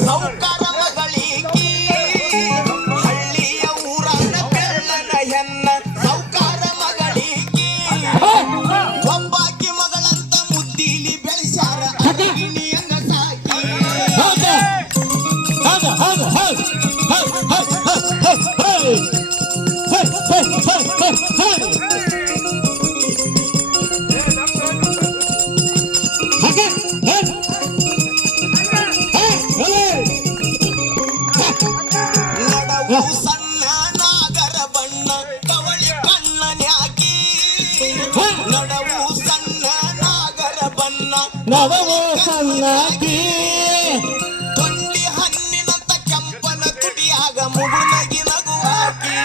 ಸೌಕಾರ ಮಗಳಿಕಿ ಹಳ್ಳಿಯ ಊರನ ಬೆಳ್ಳನ ಹೆನ್ನ ಸೌಕಾರ ಮಗಳಿಕಿ ಒಬ್ಬಾಕಿ ಮಗಳಂತ ಮುದ್ದೀಲಿ ಬೆಳೆಸ್ಯಾರ ಅರಗಿಣಿಯನ್ನ ಸಾಕಿ ಸಣ್ಣ ನಾಗರ ಬಣ್ಣ ಕವಳಿ ಕಣ್ಣನ್ಯಾಕಿ ನಡವು ಸಣ್ಣ ನಾಗರ ಬಣ್ಣ ನಡವು ಸಣ್ಣಕಿ ತೊಂಡಿ ಹಣ್ಣಿನಂತ ಕೆಂಪನ ತುಟಿಯಾಗ ಮುಗುನಗಿ ನಗುವಾಕಿ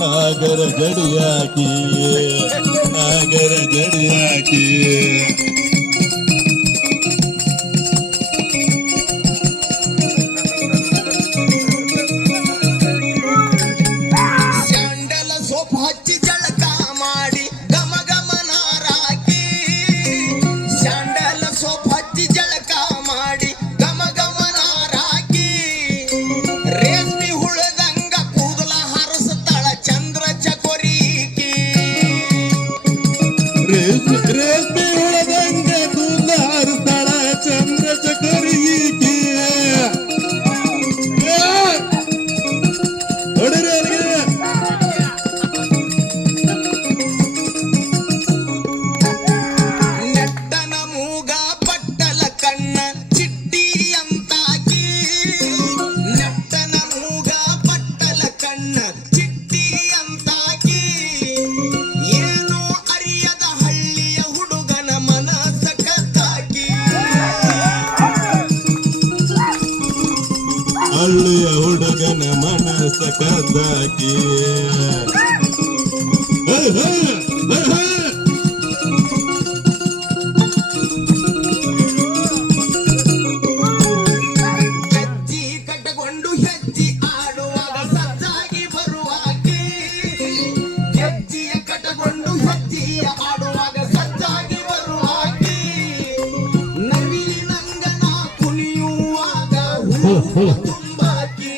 ನಾಗರ ಜಡಿಯಾಕಿ ನಾಗರ ಜಡಿಯಾಕಿ ಸ್ಯಾಂಡಲ ಸೋಪ್ ಹಚ್ಚಿ ಜಳಕ ಮಾಡಿ ಗಮ ಗಮನಾರಾಕಿ ಸ್ಯಾಂಡಲ ಸೋಪ್ ಹಚ್ಚಿ ಜಳಕ ಮಾಡಿ ಗಮ ಗಮನಾರಾಕಿ ರೇಷ್ಮಿ ಹುಳದಂಗ ಕೂದಲ ಹರಸತಾಳ ಚಂದ್ರ ಚಕೋರಿಕಿ ರೇಷ್ಮೆ ಹುಳದಂಗ ಕೂದಲ ಹರಸ್ತಾಳ ಚಂದ್ರ ಚಕೋರಿಕಿ ನೆಟ್ಟನ ಮೂಗ ಪಟ್ಟಲ ಕಣ್ಣ ಚಿಟ್ಟಿ ಅಂತಾಕಿ ನೆಟ್ಟನ ಮೂಗ ಪಟ್ಟಲ ಕಣ್ಣ ಚಿಟ್ಟಿ ಅಂತಾಕಿ ಏನು ಅರಿಯದ ಹಳ್ಳಿಯ ಹುಡುಗನ ಮನಸ್ಸ ಕದ್ದಾಕಿ ಹಳ್ಳಿಯ ಹುಡುಗನ ಮನಸ್ಸ ಕದ್ದಾಕಿ ಹೆಜ್ಜಿ ಕಟ್ಟಕೊಂಡು ಹೆಜ್ಜಿ ಆಡುವಾಗ ಸಜ್ಜಾಗಿ ಬರುವಾಕಿ ಹೆಜ್ಜಿಯ ಕಟ್ಟಕೊಂಡು ಹೆಜ್ಜಿಯ ಆಡುವಾಗ ಸಜ್ಜಾಗಿ ಬರುವಾಕಿ ನವಿಲಿ ನಂಗನ ಕುಣಿಯುವಾಗ ಹೂ ತುಂಬಾಕಿ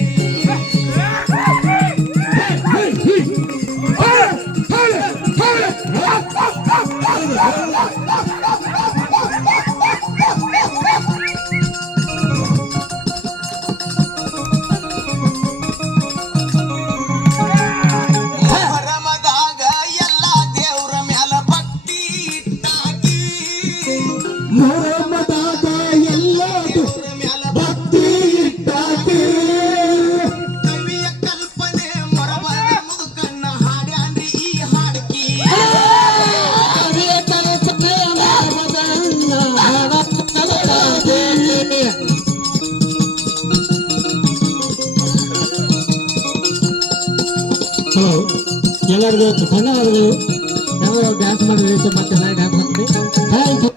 ಮೊಹರಮದಾಗ ಎಲ್ಲ ದೇವ್ರ ಮ್ಯಾಲ ಭಕ್ತಿ ಇಟ್ಟಾಕಿ ಮೊಹಮ್ಮದಾಗ ಎಲ್ಲ ದೇವ್ರ ಮ್ಯಾಲ ಭಕ್ತಿ ಇಟ್ಟಾಕಿ ಕವಿಯ ಕಲ್ಪನೆ ಮೊರಬದ ಮುದುಕನ್ನ ಹಾಡ್ಯಾನ್ರಿ ಈ ಹಾಡ್ಕಿ ಎಲ್ಲರಿಗೂ ಧನ್ಯವಾದಗಳು. ನಾವು ಡ್ಯಾನ್ಸ್ ಮಾಡಿದ್ರೆ ಮತ್ತೆ ಡ್ಯಾನ್ಸ್ ಮಾಡ್ತೀವಿ. Thank you.